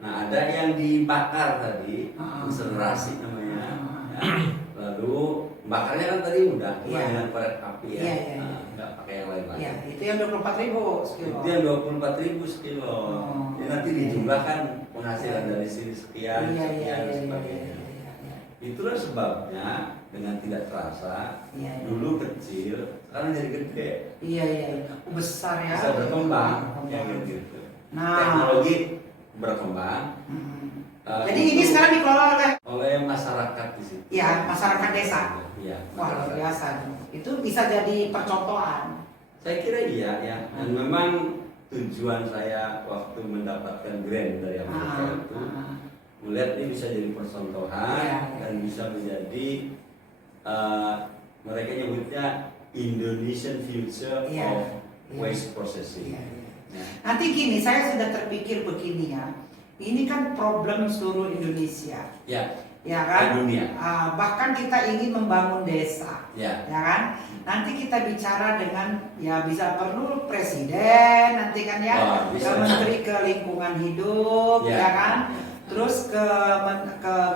Nah, ada yang dibakar tadi, insenerasi namanya. Ya. Lalu bakarnya kan tadi mudah, cuma Iya. dengan korek api ya. Iya, iya, Nah, nggak pakai yang lain-lain. Ya, itu yang 24.000 sekilo. Itu yang 24.000 sekilo. Oh. Jadi nanti dijumlahkan penghasilan dari sini sekian, Iya, iya, sekian, iya, dan iya, sebagainya. iya, iya. Itulah sebabnya dengan tidak terasa, Iya, iya. dulu kecil, sekarang jadi gede. Iya, iya, iya. Besar ya. Bisa berkembang, ya gitu. Nah. Teknologi berkembang. Jadi ini sekarang dikelola oleh masyarakat di situ. ya masyarakat desa. Iya. Wah, luar masyarakat. biasa. Itu bisa jadi percontohan. Saya kira iya ya. Dan memang tujuan saya waktu mendapatkan grant dari Amerika itu melihat ini bisa jadi percontohan Iya, iya. dan bisa menjadi mereka nyebutnya Indonesian future Iya, of iya. waste processing. Iya, iya. Ya. Nanti gini, saya sudah terpikir begini ya. Ini kan problem seluruh Indonesia, Ya, ya kan? dunia. Bahkan kita ingin membangun desa, Ya. ya kan? Nanti kita bicara dengan ya bisa perlu presiden, nanti kan ya, Wah, ke bisa. menteri ke lingkungan hidup, Ya. ya kan? Terus ke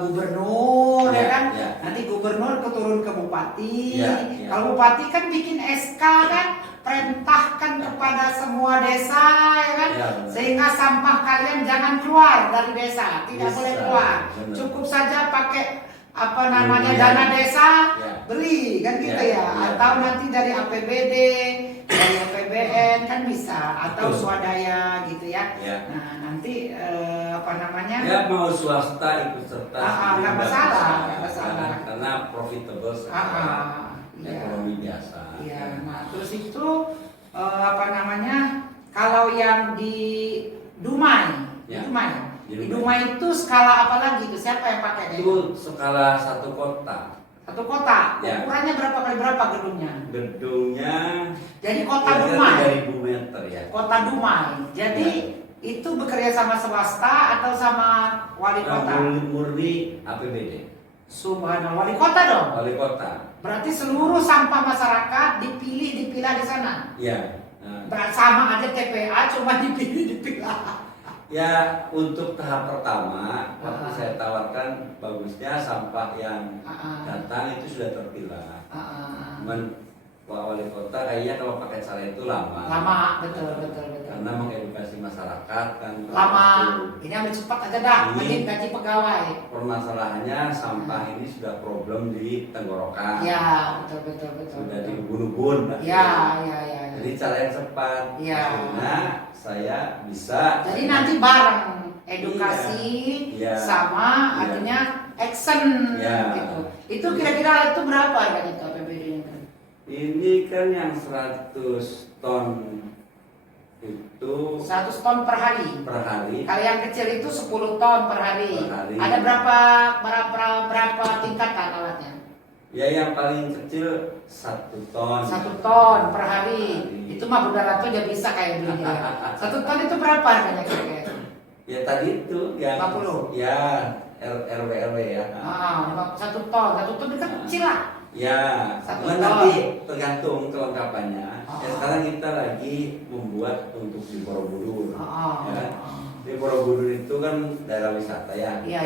gubernur, ya Ya, kan? ya. Nanti gubernur turun ke bupati. Ya, ya. Kalau bupati kan bikin SK kan, perintahkan kepada semua desa, ya kan? Ya, benar. Sehingga sampah kalian jangan keluar dari desa, tidak Bisa, boleh keluar. benar. Cukup saja pakai apa namanya Ya. dana desa, Ya. beli kan gitu Ya, ya. ya. Atau nanti dari APBD, dari APBN kan bisa, atau Betul. swadaya gitu ya. Ya. Nah nanti apa namanya? Ya, mau swasta ikut serta nggak nggak masalah, bisa. nggak masalah. Karena profitable sekali. Iya. Ekonomi biasa. Iya. Nah terus itu apa namanya? Kalau yang di Dumai, Ya. di Dumai itu skala apa lagi itu? Siapa yang pakai Itu skala satu kota. Satu kota. Ya. Ukurannya berapa kali berapa gedungnya? Gedungnya Jadi kota kira-kira Dumai. 3.000 meter ya. Kota Dumai. Jadi itu bekerja sama swasta atau sama wali kota? Murni APBD. Subhanallah, wali kota dong. Wali kota. Berarti seluruh sampah masyarakat dipilah di sana. Ya. Sama aja TPA, cuma dipilah. Ya, untuk tahap pertama waktu saya tawarkan bagusnya sampah yang datang itu sudah terpilah. Cuman Pak Wali Kota kayaknya kalau pakai cara itu lama. Lama, betul. Karena mengedukasi masyarakat kan. Lama. Ini ambil cepat aja dah, mending gaji pegawai. Permasalahannya sampah ini sudah problem di tenggorokan. Ya, betul. Sudah di ubun-ubun. Ya. Jadi cara yang cepat. Ya. Akhirnya saya bisa. Jadi nanti bareng edukasi Iya. sama artinya action Iya. gitu. Itu kira-kira itu berapa harganya itu APBD itu? Ini kan yang 100 ton itu 100 ton per hari. per hari. Kalau yang kecil itu 10 ton per hari. Per hari. Ada berapa tingkatan alatnya? Ya yang paling kecil 1 ton. 1 ton per hari. Itu mah Bunda Ratu aja bisa kayak beli dia. 1 ton itu berapa harganya kira-kira? Ya tadi itu yang 50. Ya RW ya. 1 ton. 1 ton itu kan kecil lah. Ya, 1 cuman ton. nanti tergantung kelengkapannya. Ya, Oh. sekarang kita lagi membuat untuk di Borobudur. Ya. Oh. Di Borobudur itu kan daerah wisata ya. Iya.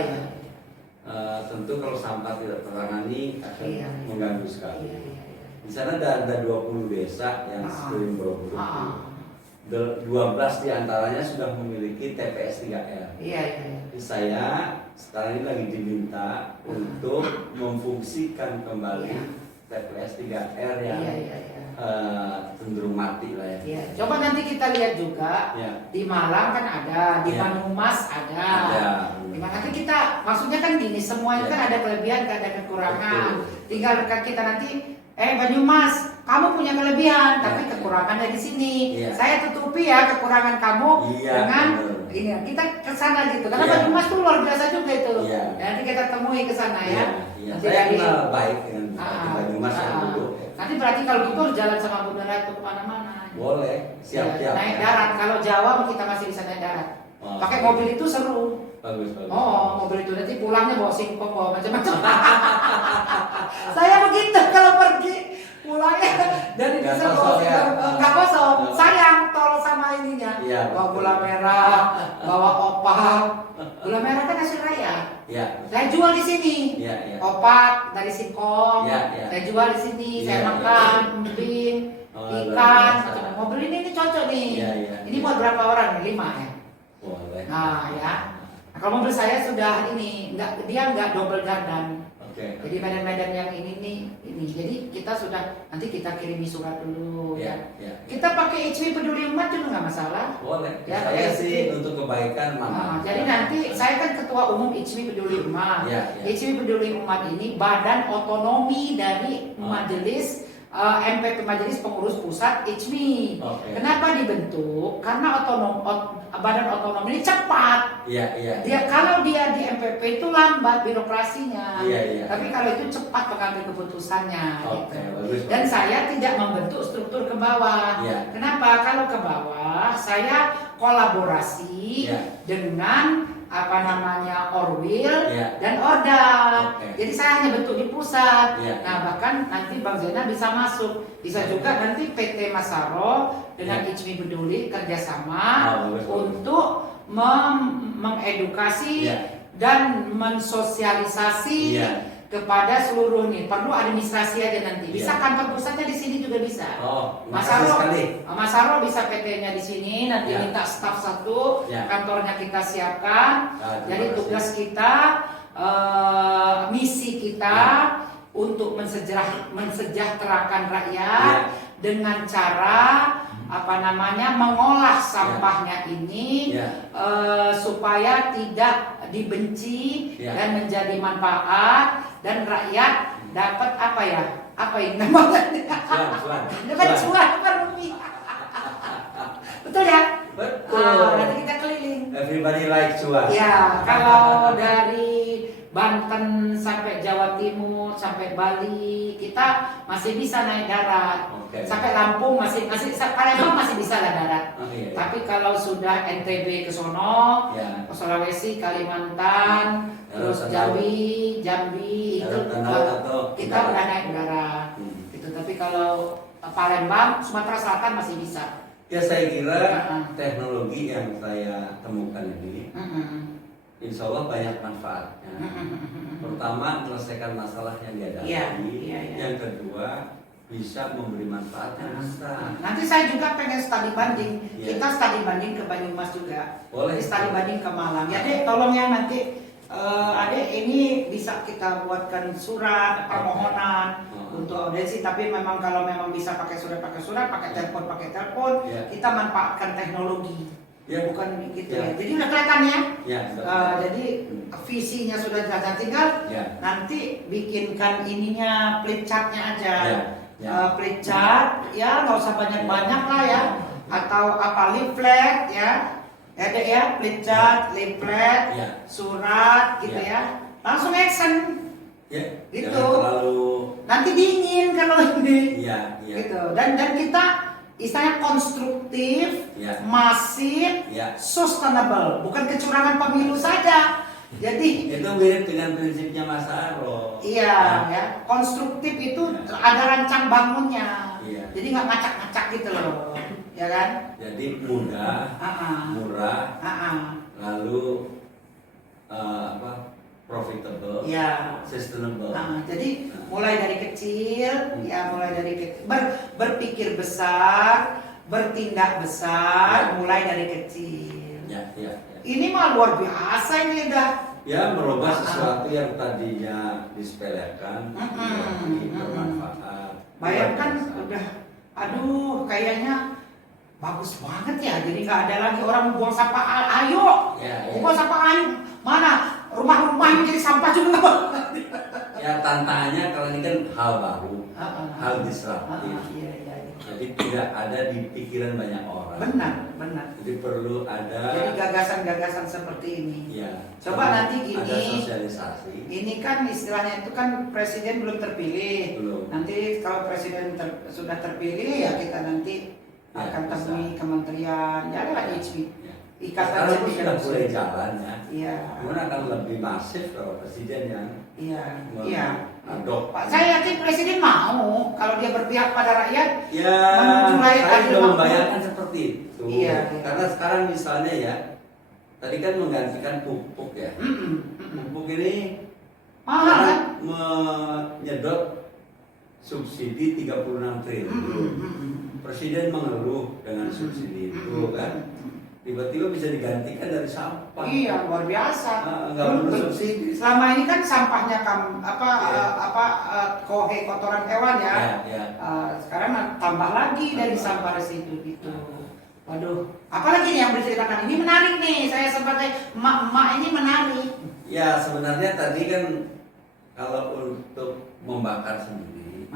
Tentu kalau sampah tidak tertangani akan Iya. mengganggu sekali. Iya. Di sana ada 20 desa yang sekeliling Borobudur. Ah. 12 diantaranya sudah memiliki TPS 3R. Iya. Jadi saya sekarang ini lagi diminta untuk memfungsikan kembali Iya. TPS 3R yang Iya. cenderung mati lah ya. Iya. Coba nanti kita lihat juga Ya. di Malang kan ada, di Iya. Banyumas ada. Ada. Nanti kita maksudnya kan gini, semuanya Iya. kan ada kelebihan, ada kekurangan. Betul. Tinggal kita nanti Banyumas, kamu punya kelebihan, tapi Iya. kekurangannya di sini. Iya. Saya tutupi ya kekurangan kamu Iya, dengan benar. ini. Kita ke sana gitu. Karena Iya. Banyumas tuh luar biasa juga itu. Iya. Nanti kita temui ke sana ya. Iya. Nanti Saya dari- kenal baik dengan Ah, Banyumas yang ah. dulu. Nanti berarti kalau gitu harus jalan sama Bunda Ratu kemana-mana. Boleh, siap. Naik darat. Kalau Jawa kita masih bisa naik darat. Oh, Pakai mobil itu seru. Bagus. Oh, mobil itu nanti pulangnya bawa singkong, bawa macam-macam. Saya begitu kalau pergi pulangnya dari Nggak desa bawa kosong ya? singkong, nggak kosong. Oh. Sayang tol sama ininya. Iya, Bawa betul. gula merah, bawa opak. Gula merah kan hasil rakyat. Ya. Saya jual di sini. Iya. Opak dari singkong. Iya. Saya jual di sini. Iya, Saya iya. makan, emping, Oh, ikan. luar biasa. macam. Mobil ini cocok nih. Iya. Ini buat berapa orang? 5 ya. Boleh. Nah, ya. Nah, kalau mobil saya sudah ini, dia nggak double gardan. Oke. Jadi medan-medan yang ini. Jadi kita sudah nanti kita kirimi surat dulu ya. Ya. Kita pakai HW Peduli Umat juga nggak masalah. Boleh. Ya, Saya oke. sih untuk kebaikan Nah, mama. jadi nanti saya kan ketua umum HW Peduli Umat. Ya. HW Peduli Umat ini badan otonomi dari majelis MPP Majelis Pengurus Pusat HMI. Oke. Kenapa dibentuk? Karena badan otonomi ini cepat. Iya. Kalau dia di MPP itu lambat birokrasinya. Iya. Tapi kalau itu cepat pengambil keputusannya. Oke, Gitu. bagus. Dan saya tidak membentuk struktur ke bawah. Iya. Kenapa? Kalau ke bawah saya kolaborasi Iya. dengan Orwil Iya. dan Orda. Oke. Jadi saya hanya bentuk di pusat. Iya. Nah, bahkan nanti Bang Zena bisa masuk. Bisa juga nanti PT Masaro dengan Iya. HMI Peduli kerjasama Oh, bagus. untuk mengedukasi Iya. dan mensosialisasi Iya. kepada seluruh nih. Perlu administrasi aja nanti. Bisa Iya. kantor pusatnya di sini juga bisa. Oh, Mas makasih Aro, sekali. Mas Aro bisa PT-nya di sini, nanti Ya. minta staf satu, Ya. kantornya kita siapkan. Terima Jadi kasih. tugas kita, misi kita untuk mensejahterakan rakyat Ya. dengan cara mengolah sampahnya ini Ya. supaya tidak dibenci Ya. dan menjadi manfaat dan rakyat dapat apa ini namanya? Cuan. Dapat cuan per rupiah. Betul ya? Betul. Nanti kita keliling. Everybody like cuan. Ya, kalau dari Banten sampai Jawa Timur sampai Bali kita masih bisa naik darat. Sampai Lampung masih Palembang masih bisa lah darat. Iya. Tapi kalau sudah NTB ke sono, Ya. ke Sulawesi, Kalimantan, terus Jambi itu kita udah naik darat. Gitu. Tapi kalau Palembang, Sumatera Selatan masih bisa. Ya saya kira teknologi yang saya temukan ini insya Allah banyak manfaatnya. Pertama, menyelesaikan masalah yang dihadapi. Iya. Yang kedua, bisa memberi manfaat yang besar. Nanti saya juga pengen studi banding. Iya. Kita studi banding ke Banyumas juga. Boleh. Studi banding ke Malang. Ya Dek, tolong ya nanti Adek ini bisa kita buatkan surat permohonan untuk audiensi. Tapi memang kalau memang bisa pakai surat, pakai telepon, Ya. kita manfaatkan teknologi. Ya. Bukan gitu Ya. ya. Jadi udah kelihatan ya. Ya, Jadi visinya sudah jelas, tinggal Ya. nanti bikinkan ininya plate chartnya aja. Ya. Plate chart ya nggak usah banyak-banyak lah ya. Atau apa leaflet ya. Ada ya plate chart, leaflet, Ya. surat gitu ya. Langsung action. Ya. Gitu. Jangan terlalu. Nanti dingin kalau ini. Ya. Gitu. Dan kita istilahnya konstruktif, Ya. masif, Ya. sustainable, bukan kecurangan pemilu saja. Jadi Itu mirip dengan prinsipnya Mas Aro. iya ya, konstruktif itu ada rancang bangunnya. Iya. Jadi nggak ngacak-ngacak gitu loh, ya kan? Jadi mudah, murah, lalu profitable, Ya. sustainable. Jadi mulai dari kecil, ya mulai dari kecil, berpikir besar, bertindak besar, mulai dari kecil. Ya. Ini mah luar biasa ini udah. Ya, merubah sesuatu yang tadinya disepelekan menjadi bermanfaat. Bayangkan udah, aduh kayaknya bagus banget ya. Jadi nggak ada lagi orang buang sampah. Ayo, buang sampah ayo. Mana rumah-rumah ini jadi sampah juga. Ya tantangannya kalau ini kan hal baru, hal disruptif. Iya. Jadi tidak ada di pikiran banyak orang. Benar. Jadi perlu ada. Jadi gagasan-gagasan seperti ini. Ya. Coba nanti gini. Ada sosialisasi. Ini kan istilahnya itu kan presiden belum terpilih. Belum. Nanti kalau presiden sudah terpilih ya kita nanti akan temui kementerian ya lewat HB. Ikatan Sekarang sudah Sendirian. mulai jalan ya. Iya. Kemudian akan lebih masif kalau presiden yang Iya. adop. Pak, saya yakin presiden mau kalau dia berpihak pada rakyat. Ya, menuju rakyat saya adil sudah makmur. membayangkan seperti itu. Iya. Karena sekarang misalnya ya, tadi kan menggantikan pupuk ya. Pupuk ini Mahal kan? menyedot subsidi 36 triliun. Presiden mengeluh dengan subsidi itu kan. Tiba-tiba bisa digantikan dari sampah. Iya, luar biasa. Nggak perlu subsidi. Selama ini kan sampahnya kohe kotoran hewan ya. Ya. Sekarang tambah lagi dari sampah residu gitu. Waduh, apalagi nih yang diceritakan ini menarik nih. Saya sebagai emak-emak ini menarik. Ya sebenarnya tadi kan kalau untuk membakar sendiri,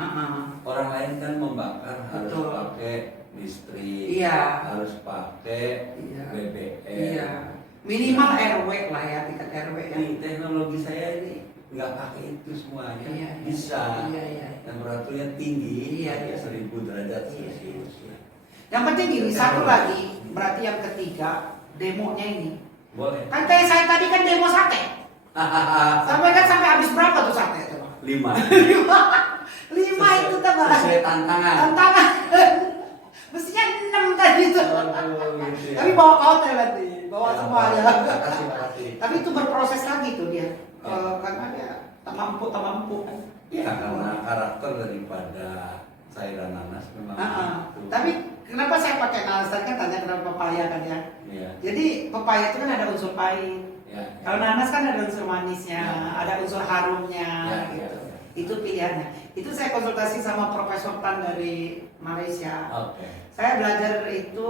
orang lain kan membakar harus Betul. pakai listrik, Iya. harus pakai Iya. BBM. Iya. Minimal RW lah ya, tingkat RW ya. Ini teknologi saya ini nggak pakai itu semuanya, Iya. bisa. Iya. Temperaturnya tinggi, Iya. 1000 derajat Iya. Celcius. Yang penting gini, satu lagi, berarti yang ketiga, demonya ini. Boleh. Kan kayak saya tadi kan demo sate. Sampai habis berapa tuh sate itu? 5. 5 itu tebak. Sesuai tantangan. Tantangan. Mestinya 6 tadi itu. Aduh, gitu ya. Tapi bawa ke hotel nanti, bawa Ya, semuanya. makasih. Tapi itu berproses lagi tuh dia. Ya. Karena dia tak mampu kan. Ya karena karakter daripada sayuran nanas memang itu. Tapi kenapa saya pakai nanas? Tadi kan tanya kenapa pepaya kan ya. Ya. Jadi pepaya itu kan ada unsur pahit. Ya. Kalau nanas kan ada unsur manisnya, Ya. ada unsur harumnya Ya. gitu. Itu pilihannya. Itu saya konsultasi sama Profesor Tan dari Malaysia. Oke. Saya belajar itu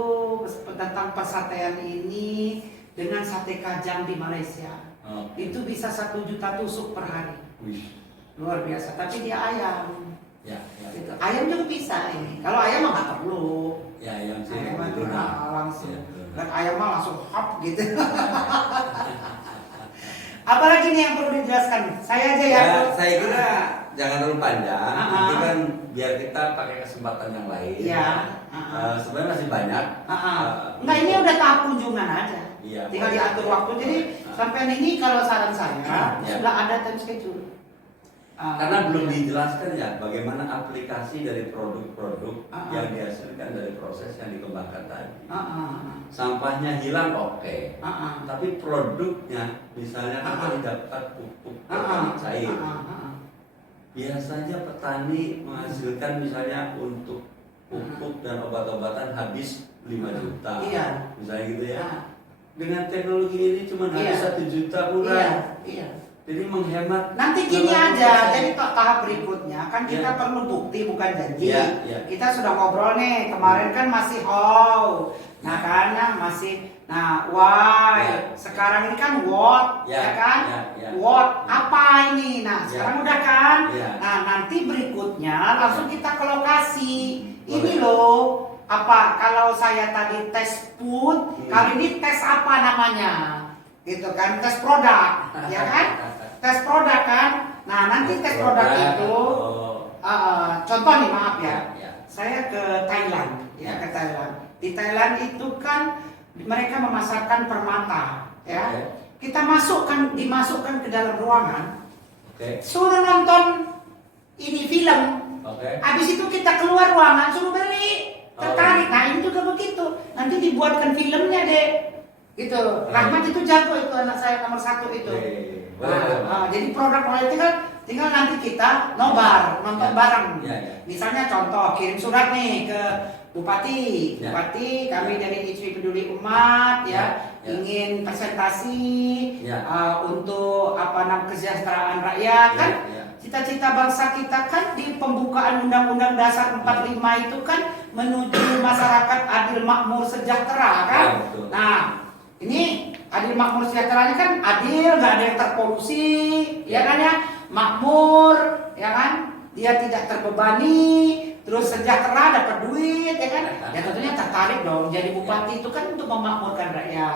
tentang persatean ini dengan sate kajang di Malaysia. Oke. Itu bisa 1 juta tusuk per hari. Wih. Luar biasa. Tapi dia ayam. Ya. Gitu. Ayam juga bisa ini. Kalau ayam mah nggak perlu. Ya yang sih Ayam mah itu langsung. Ya, betul. Dan ayam mah langsung hop gitu. Apalagi nih yang perlu dijelaskan? Saya aja ya. Ya, saya kira jangan terlalu panjang. Nanti kan biar kita pakai kesempatan yang lain. Iya. Sebenarnya masih banyak. Enggak, ini udah tahap kunjungan aja. Iya, Tinggal diatur waktu. Jadi sampai ini kalau saran saya Ya. sudah ada time schedule. Karena belum dijelaskan ya bagaimana aplikasi dari produk-produk yang dihasilkan dari proses yang dikembangkan tadi. Sampahnya hilang oke. Tapi produknya misalnya kan didapat pupuk organik cair. Biasanya petani menghasilkan misalnya untuk pupuk dan obat-obatan habis 5 juta. Iya. Misalnya gitu ya. Dengan teknologi ini cuma habis 1 juta kurang. Iya. Jadi menghemat. Nanti gini aja, jadi tahap berikutnya kan kita perlu bukti bukan janji. Kita sudah ngobrol nih, kemarin kan masih nah kan masih, why, sekarang ini kan what, ya kan? What, apa ini? Nah sekarang udah kan? Nah nanti berikutnya langsung kita ke lokasi. Ini loh, apa kalau saya tadi tes food, kali ini tes apa namanya? Gitu kan, tes produk, ya kan? Tes produk kan? Nah nanti tes produk itu, contoh nih maaf ya, saya ke Thailand, ke Thailand. Di Thailand itu kan mereka memasarkan permata, ya. Kita dimasukkan ke dalam ruangan, suruh nonton ini film. Habis itu kita keluar ruangan suruh beli, tertarik. Nah ini juga begitu. Nanti dibuatkan filmnya deh, gitu. Rahmat itu jago, itu anak saya nomor 1 itu. Jadi produk itu kan tinggal nanti kita nobar, nonton bareng. Misalnya contoh kirim surat nih ke Bupati, kami dari ICW Peduli Umat ingin presentasi untuk kesejahteraan rakyat kan. Cita-cita bangsa kita kan di pembukaan Undang-Undang Dasar 45 itu kan menuju masyarakat adil, makmur, sejahtera kan. Nah, ini adil, makmur, sejahteranya kan adil, nggak ada yang terpolusi, ya kan ya, makmur, ya kan, dia tidak terbebani, terus sejahtera, dapat duit, ya kan. Ya tentunya tertarik dong. Jadi bupati itu kan untuk memakmurkan rakyat.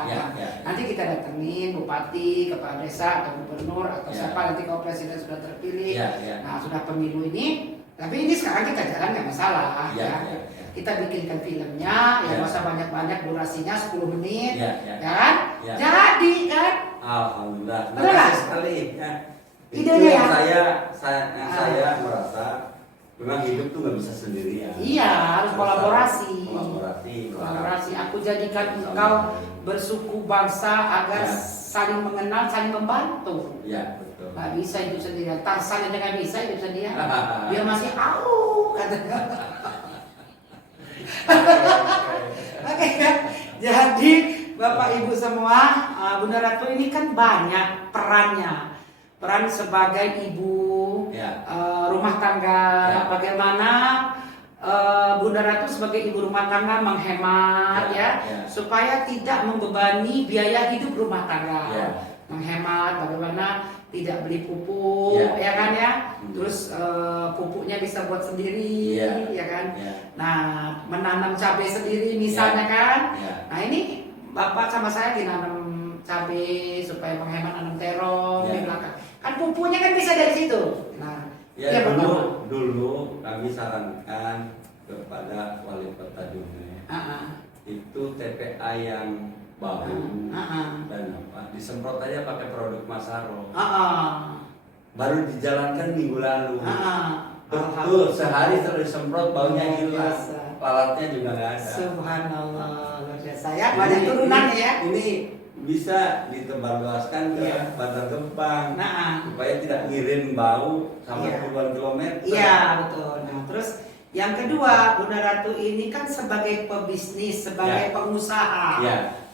Nanti kita datengin bupati, kepala desa atau gubernur atau siapa nanti kalau presiden sudah terpilih. Nah sudah pemilu ini. Tapi ini sekarang kita jalan nggak masalah. Kita bikinkan filmnya, ya nggak usah banyak-banyak, durasinya 10 menit, ya kan? Jadi kan? Alhamdulillah. Betul lah. Sekali. Idenya ya. Saya merasa memang hidup tuh nggak bisa sendirian. Iya, harus kolaborasi. Kolaborasi. Aku jadikan engkau bersuku bangsa agar saling mengenal, saling membantu. Iya, betul. Nggak bisa hidup sendirian. Tarsan aja nggak bisa hidup sendirian. Dia masih katanya. Oke ya. Jadi Bapak Ibu semua, Bunda Ratu ini kan banyak perannya. Peran sebagai ibu rumah tangga, bagaimana Bunda Ratu sebagai ibu rumah tangga menghemat supaya tidak membebani biaya hidup rumah tangga. Menghemat bagaimana tidak beli pupuk, ya kan ya. Terus pupuknya bisa buat sendiri, ya kan. Nah, menanam cabai sendiri misalnya kan. Nah, ini Bapak sama saya dinanam cabai supaya menghemat, nanam terong di belakang. Kan pupuknya kan bisa dari situ. Nah, dulu kami sarankan kepada wali kota Dumai itu TPA yang baru dan disemprot aja pakai produk Masaro. Baru dijalankan minggu lalu. Betul, sehari setelah disemprot baunya hilang, lalatnya juga nggak ada. Subhanallah, luar biasa ya, banyak turunan ya. Ini bisa ditebarluaskan ke Bantar Gebang, supaya tidak ngirim bau sampai puluhan kilometer. Iya betul. Nah terus yang kedua, Bunda Ratu ini kan sebagai pebisnis, sebagai pengusaha.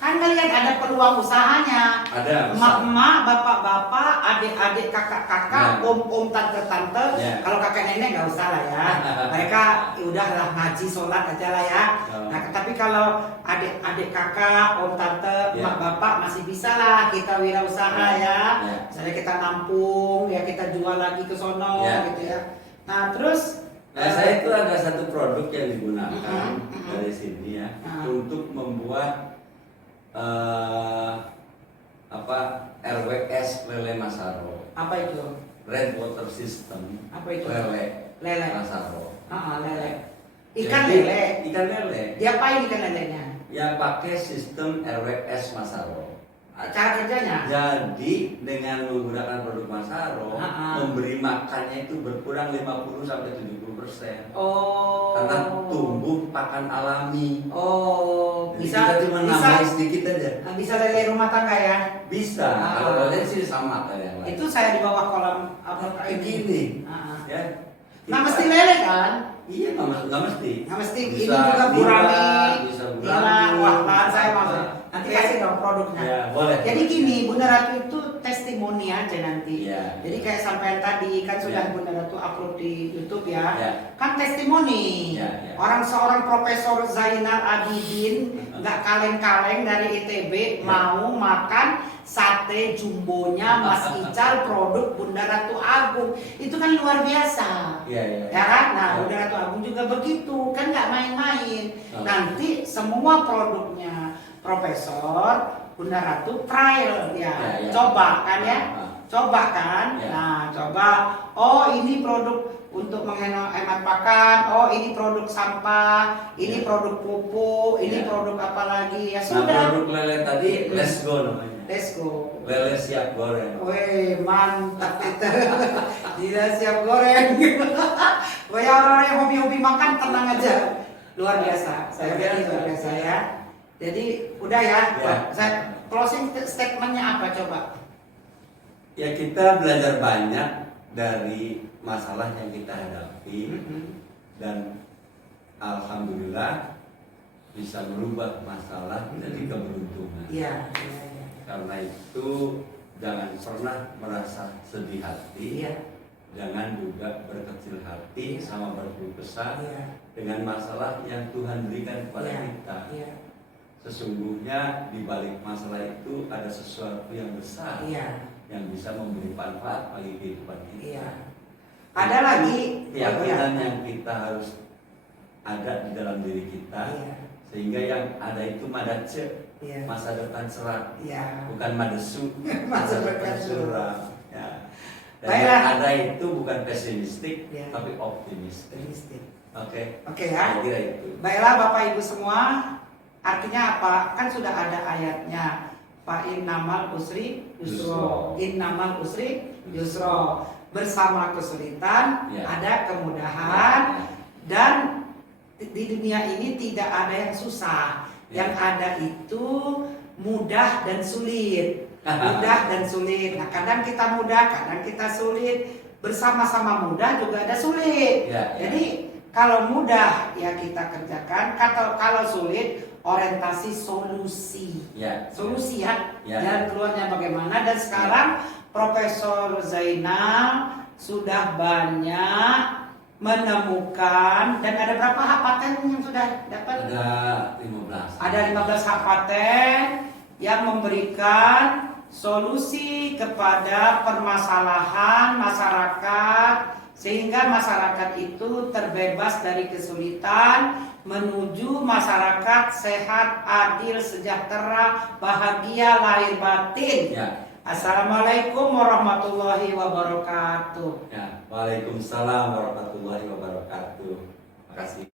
Kan kalian ada peluang usahanya. Ada. Emak-emak, bapak-bapak, adik-adik, kakak-kakak, om-om, tante-tante. Kalau kakek nenek nggak usah lah ya. Mereka udahlah ngaji, sholat aja lah ya. Nah, tapi kalau adik-adik kakak, om, tante, emak, bapak masih bisa lah kita wirausaha ya. Misalnya kita nampung, ya kita jual lagi ke sono gitu ya. Nah terus. Saya itu ada satu produk yang digunakan dari sini ya untuk membuat RWS lele Apa itu? Lele. Lele. Masaro. Lele. Ikan Jadi, lele. Ikan lele. Diapain ikan lelenya? Yang pakai sistem RWS Masaro. Cara kerjanya? Jadi dengan menggunakan produk Masaro, Ah. memberi makannya itu berkurang 50-70%. Oh. Karena tumbuh pakan alami. Oh, Jadi bisa kita cuma nambahin sedikit aja. bisa lele rumah tangga ya? Bisa. Ah. Kalau kalian sih sama kayak yang lain. Itu saya di bawah kolam apa kayak gini. Ya. Nah, mesti lele kan? Iya, nggak mesti. Nggak mesti. Ini Bisa juga gurame. bisa Nila, gurame. wah, lahan saya masuk. Bisa. Nanti Oke. kasih dong produknya. Ya, boleh. Jadi gini, Bunda Ratu itu testimoni aja nanti. Iya. Jadi kayak sampai tadi kan sudah Iya. Bunda Ratu upload di YouTube ya. Iya. Kan testimoni. Iya, iya. Orang seorang Profesor Zainal Abidin nggak kaleng-kaleng dari ITB Iya. mau makan sate jumbonya Mas Ical produk Bunda Ratu Agung. Itu kan luar biasa. Iya, iya. Ya kan? Nah, Iya. Bunda Ratu Agung juga begitu, kan nggak main-main. Oh. Nanti semua produknya Profesor Bunda Ratu trial ya, Ya, ya. coba kan ya, Ah. coba kan. Ya. Nah, coba. Oh, ini produk untuk menghemat pakan. Oh, ini produk sampah. Ini Ya. produk pupuk. Ini Ya. produk apa lagi? Ya Nah, sudah. produk lele tadi let's go namanya. Let's go. Lele siap goreng. Weh, mantap itu. Tidak siap goreng. Wah, ya orang-orang yang hobi-hobi makan tenang aja. Luar biasa. Saya bilang luar biasa ya. Jadi udah ya. Ya. Saya closing statementnya apa coba? Ya, kita belajar banyak dari masalah yang kita hadapi dan alhamdulillah bisa merubah masalah jadi keberuntungan. Iya. Karena itu jangan pernah merasa sedih hati, Iya. jangan juga berkecil hati sama berkeluh kesah Iya. dengan masalah yang Tuhan berikan kepada Iya. kita. Iya. Sesungguhnya di balik masalah itu ada sesuatu yang besar Iya. yang bisa memberi manfaat bagi kehidupan kita. Iya. Ada lagi Keyakinan yang kita harus ada di dalam diri kita, Iya. sehingga yang ada itu madace, Iya. masa depan cerah, Iya. bukan madesu, Masa depan suram. Ya. Dan Baiklah. yang ada itu bukan pesimistik, Ya. tapi optimistik. Optimistik. Oke. Oke ya. Saya kira itu. Baiklah Bapak Ibu semua, artinya apa? Kan sudah ada ayatnya. Fa innamal usri yusro. Innamal usri yusro. Bersama kesulitan Ya. ada kemudahan, dan di dunia ini tidak ada yang susah. Ya. Yang ada itu mudah dan sulit. Mudah dan sulit. Nah, kadang kita mudah, kadang kita sulit. Bersama-sama mudah juga ada sulit. Ya, ya. Jadi kalau mudah ya kita kerjakan, kalau sulit orientasi solusi. Ya. Solusi ya. Ya. Dan keluarnya bagaimana. Dan sekarang Profesor Zainal sudah banyak menemukan, dan ada berapa hak paten yang sudah dapat? Ada 15. Ada 15 hak paten yang memberikan solusi kepada permasalahan masyarakat, sehingga masyarakat itu terbebas dari kesulitan menuju masyarakat sehat, adil, sejahtera, bahagia lahir batin. Ya. Assalamualaikum warahmatullahi wabarakatuh. Ya. Waalaikumsalam warahmatullahi wabarakatuh. Terima kasih.